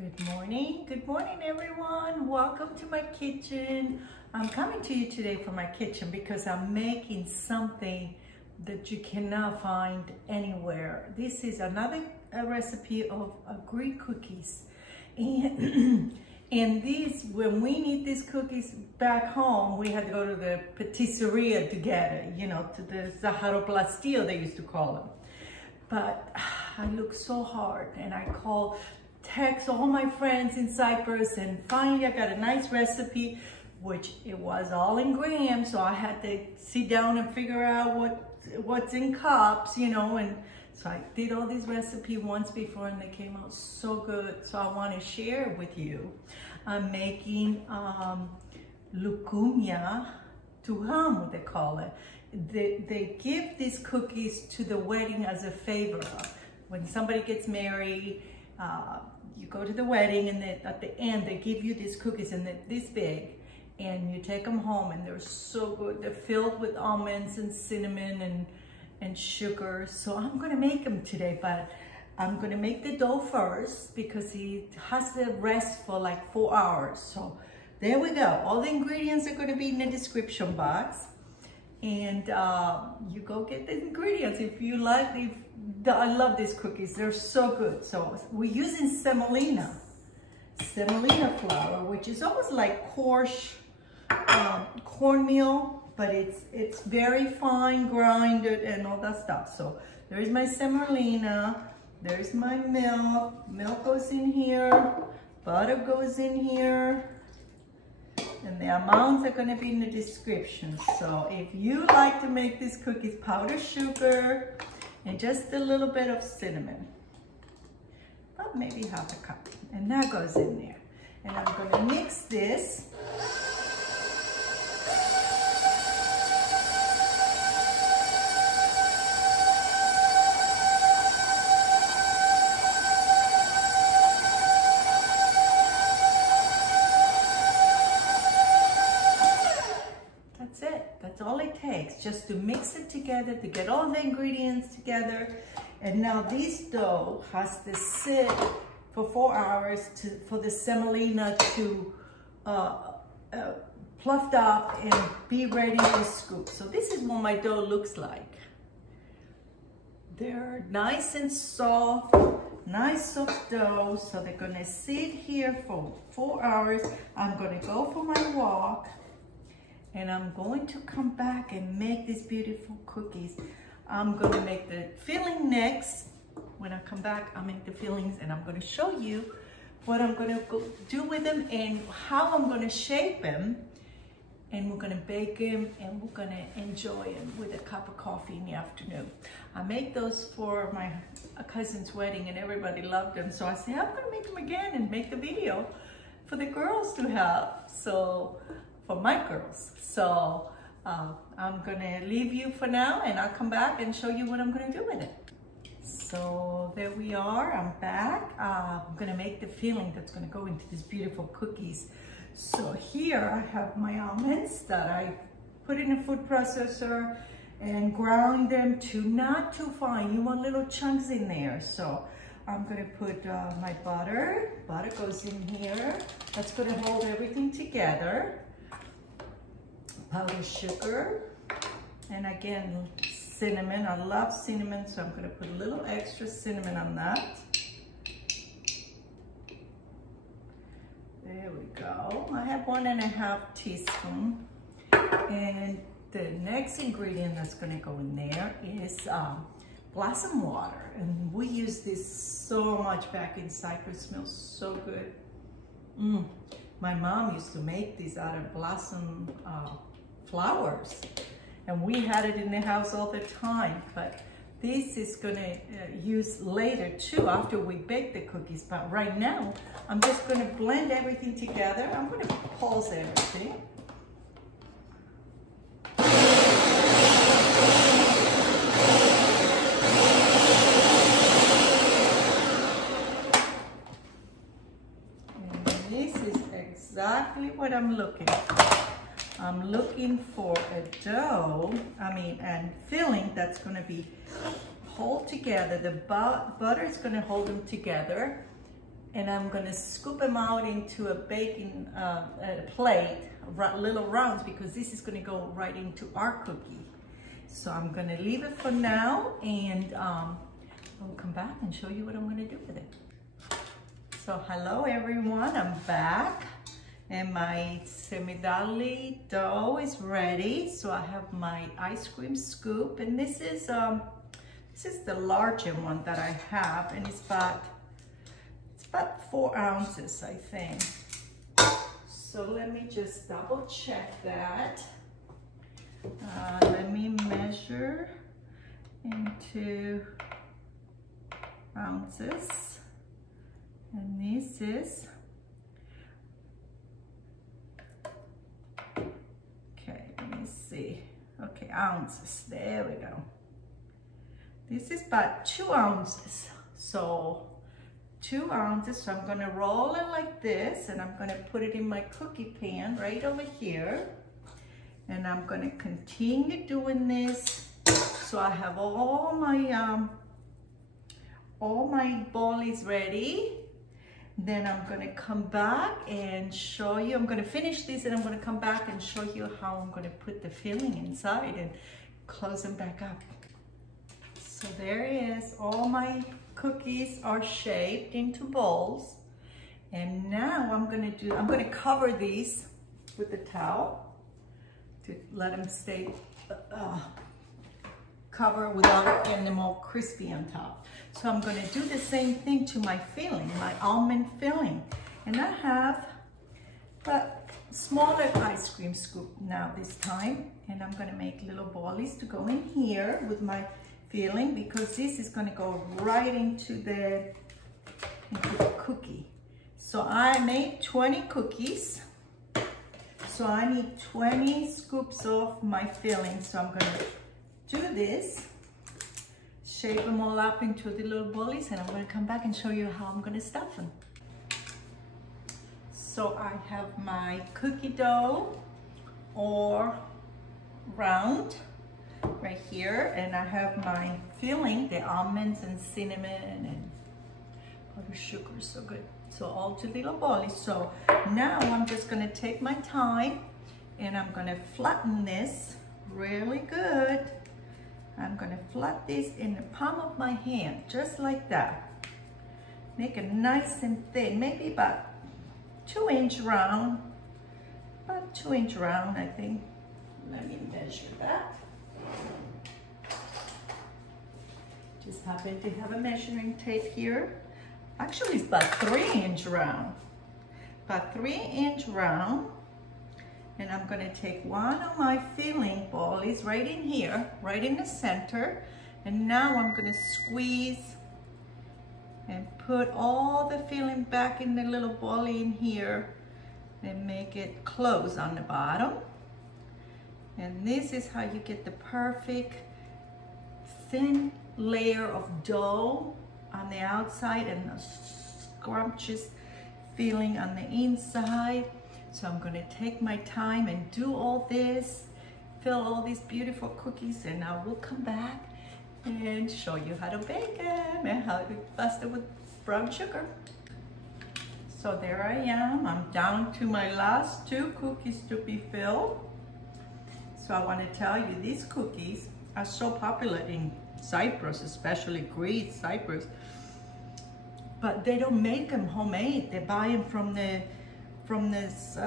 Good morning everyone. Welcome to my kitchen. I'm coming to you today from my kitchen because I'm making something that you cannot find anywhere. This is another recipe of Greek cookies. And when we need these cookies back home, we had to go to the patisserie to get it, you know, to the zaharoplastio they used to call them. But I looked so hard and I text all my friends in Cyprus, and finally I got a nice recipe, which it was all in grams, so I had to sit down and figure out what's in cups, you know, and so I did all these recipes once before and they came out so good, so I want to share it with you. I'm making Loukoumia Gamou, they call it. They give these cookies to the wedding as a favor. When somebody gets married, you go to the wedding and at the end they give you these cookies and they're this big, and you take them home and they're so good. They're filled with almonds and cinnamon and sugar. So I'm gonna make them today, but I'm gonna make the dough first because it has to rest for like 4 hours. So there we go. All the ingredients are gonna be in the description box. And you go get the ingredients if you like. I love these cookies, they're so good. So we're using semolina flour, which is almost like coarse cornmeal, but it's very fine grinded and all that stuff. So there's my semolina, there's my milk goes in here, butter goes in here, and the amounts are going to be in the description. So if you like to make these cookies, powdered sugar and just a little bit of cinnamon, about maybe half a cup, and that goes in there. And I'm going to mix this. That's all it takes, just to mix it together, to get all the ingredients together. And now this dough has to sit for 4 hours for the semolina to fluffed up and be ready to scoop. So this is what my dough looks like. They're nice and soft, nice soft dough. So they're gonna sit here for 4 hours. I'm gonna go for my walk, and I'm going to come back and make these beautiful cookies. I'm gonna make the filling next. When I come back, I'll make the fillings and I'm gonna show you what I'm gonna do with them and how I'm gonna shape them. And we're gonna bake them and we're gonna enjoy them with a cup of coffee in the afternoon. I make those for my cousin's wedding and everybody loved them. So I said, I'm gonna make them again and make the video for the girls to have. So, for my girls. So I'm gonna leave you for now and I'll come back and show you what I'm gonna do with it. So there we are, I'm back. I'm gonna make the filling that's gonna go into these beautiful cookies. So here I have my almonds that I put in a food processor and ground them to not too fine. You want little chunks in there. So I'm gonna put my butter. Butter goes in here. That's gonna hold everything together. Powdered sugar, and again, cinnamon. I love cinnamon, so I'm gonna put a little extra cinnamon on that. There we go. I have 1.5 teaspoons. And the next ingredient that's gonna go in there is blossom water. And we use this so much back in Cyprus. It smells so good. My mom used to make these out of blossom flowers, and we had it in the house all the time. But this is gonna use later too, after we bake the cookies. But right now, I'm just gonna blend everything together. I'm gonna pulse everything. And this is exactly what I'm looking for. I'm looking for a dough, and filling that's gonna be hold together. The butter is gonna hold them together. And I'm gonna scoop them out into a baking plate, little rounds, because this is gonna go right into our cookie. So I'm gonna leave it for now, and I'll come back and show you what I'm gonna do with it. So hello everyone, I'm back, and my semidali dough is ready. So I have my ice cream scoop, and this is the larger one that I have, and it's about 4 ounces, I think. So let me just double check that. Let me measure into ounces. And this is, okay, let me see. Okay, ounces, there we go. This is about 2 ounces. So 2 ounces, so I'm gonna roll it like this, and I'm gonna put it in my cookie pan right over here. And I'm gonna continue doing this. So I have all my ballies ready. Then I'm gonna come back and show you, I'm gonna finish this, and I'm gonna come back and show you how I'm gonna put the filling inside and close them back up. So there it is, all my cookies are shaped into balls. And now I'm gonna cover these with a towel to let them stay covered without getting them all crispy on top. So I'm gonna do the same thing to my filling, my almond filling. And I have a smaller ice cream scoop now this time. And I'm gonna make little ballies to go in here with my filling, because this is gonna go right into the cookie. So I made 20 cookies. So I need 20 scoops of my filling. So I'm gonna do this, shape them all up into the little ballies, and I'm gonna come back and show you how I'm gonna stuff them. So I have my cookie dough, or round, right here, and I have my filling, the almonds and cinnamon and butter sugar, so good. So all to little ballies. So now I'm just gonna take my time, and I'm gonna flatten this really good. I'm gonna flat this in the palm of my hand, just like that. Make it nice and thin, maybe about 2-inch round, about 2-inch round, I think. Let me measure that. Just happen to have a measuring tape here. Actually, it's about 3-inch round. About 3-inch round. And I'm gonna take one of my filling ballies right in here, right in the center. And now I'm gonna squeeze and put all the filling back in the little bally in here and make it close on the bottom. And this is how you get the perfect thin layer of dough on the outside and a scrumptious filling on the inside. So I'm gonna take my time and do all this, fill all these beautiful cookies, and I will come back and show you how to bake them and how to bust it with brown sugar. So there I am, I'm down to my last 2 cookies to be filled. So I wanna tell you, these cookies are so popular in Cyprus, especially Greece, Cyprus. But they don't make them homemade. They buy them from this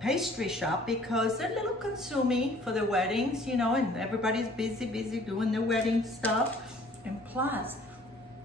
pastry shop, because they're a little consuming for the weddings, you know, and everybody's busy doing their wedding stuff. And plus,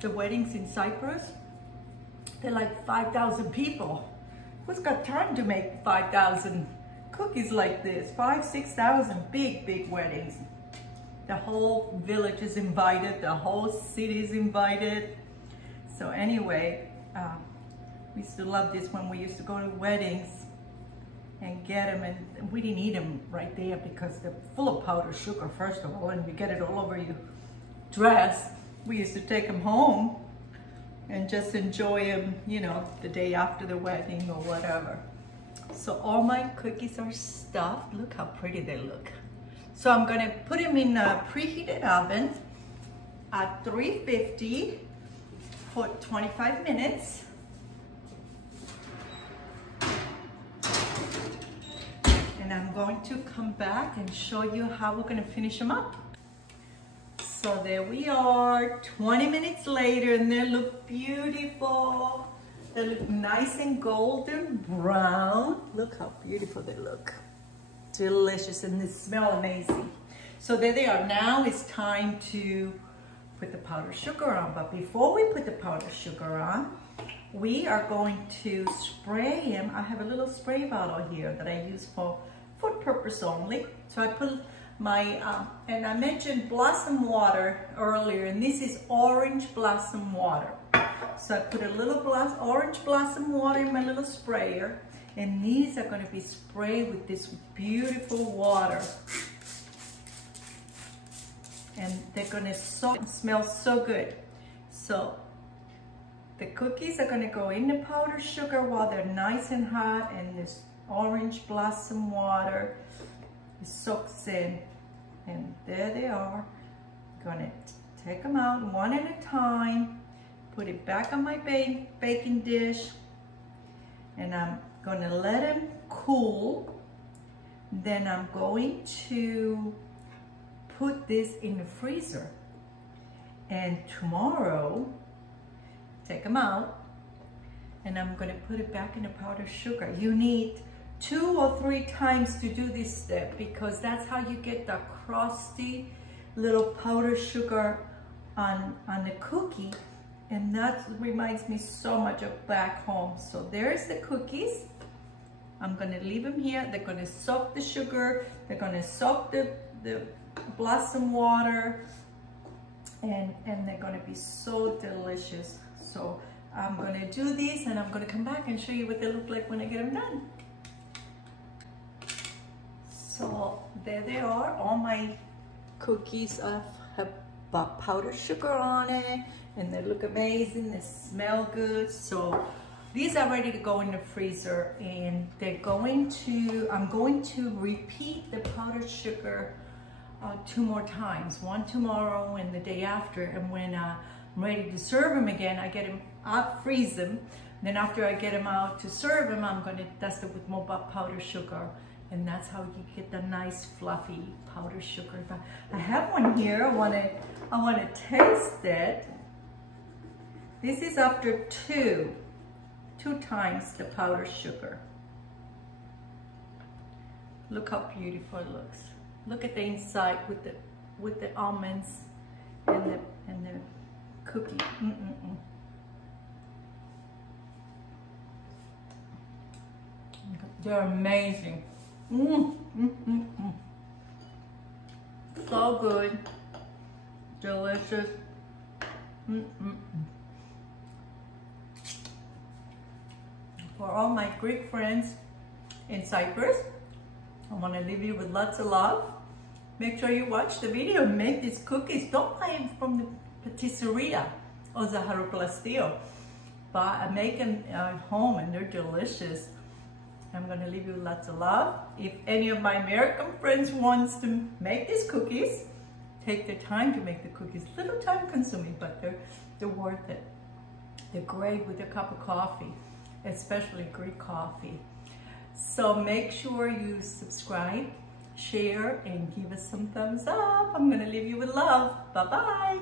the weddings in Cyprus, they're like 5,000 people. Who's got time to make 5,000 cookies like this? 5,000-6,000 big weddings. The whole village is invited, the whole city is invited. So anyway, we used to love this when we used to go to weddings and get them, and we didn't eat them right there because they're full of powdered sugar, first of all, and you get it all over your dress. We used to take them home and just enjoy them, you know, the day after the wedding or whatever. So all my cookies are stuffed. Look how pretty they look. So I'm gonna put them in a preheated oven at 350 for 25 minutes. going to come back and show you how we're gonna finish them up. So there we are, 20 minutes later, and they look beautiful. They look nice and golden brown. Look how beautiful they look. Delicious, and they smell amazing. So there they are. Now it's time to put the powdered sugar on. But before we put the powdered sugar on, we are going to spray them. I have a little spray bottle here that I use for food purpose only. So I put my, and I mentioned blossom water earlier, and this is orange blossom water. So I put a little orange blossom water in my little sprayer, and these are going to be sprayed with this beautiful water. And they're going to smell so good. So the cookies are going to go in the powdered sugar while they're nice and hot, and this orange blossom water soaks in. And there they are. I'm going to take them out one at a time, put it back on my baking dish, and I'm going to let them cool. Then I'm going to put this in the freezer. And tomorrow, take them out, and I'm going to put it back in the powdered sugar. You need 2 or 3 times to do this step, because that's how you get the crusty little powdered sugar on the cookie. And that reminds me so much of back home. So there's the cookies. I'm going to leave them here. They're going to soak the sugar. They're going to soak the blossom water. And they're going to be so delicious. So I'm going to do these, and I'm going to come back and show you what they look like when I get them done. So there they are. All my cookies have powdered sugar on it, and they look amazing. They smell good. So these are ready to go in the freezer, and I'm going to repeat the powdered sugar 2 more times, one tomorrow and the day after. And when I'm ready to serve them again, I get them out, freeze them. Then after I get them out to serve them, I'm going to dust it with more powdered sugar. And that's how you get the nice fluffy powdered sugar. I have one here. I want to taste it. This is after two times the powdered sugar. Look how beautiful it looks. Look at the inside with the almonds and the cookie. They're amazing. So good, delicious. For all my Greek friends in Cyprus, I want to leave you with lots of love. Make sure you watch the video and make these cookies. Don't buy them from the patisseria or Zaharoplastio, but make them at home, and they're delicious. I'm going to leave you lots of love. If any of my American friends wants to make these cookies, take the time to make the cookies. Little time consuming, but they're worth it. They're great with a cup of coffee, especially Greek coffee. So make sure you subscribe, share, and give us some thumbs up. I'm going to leave you with love. Bye-bye.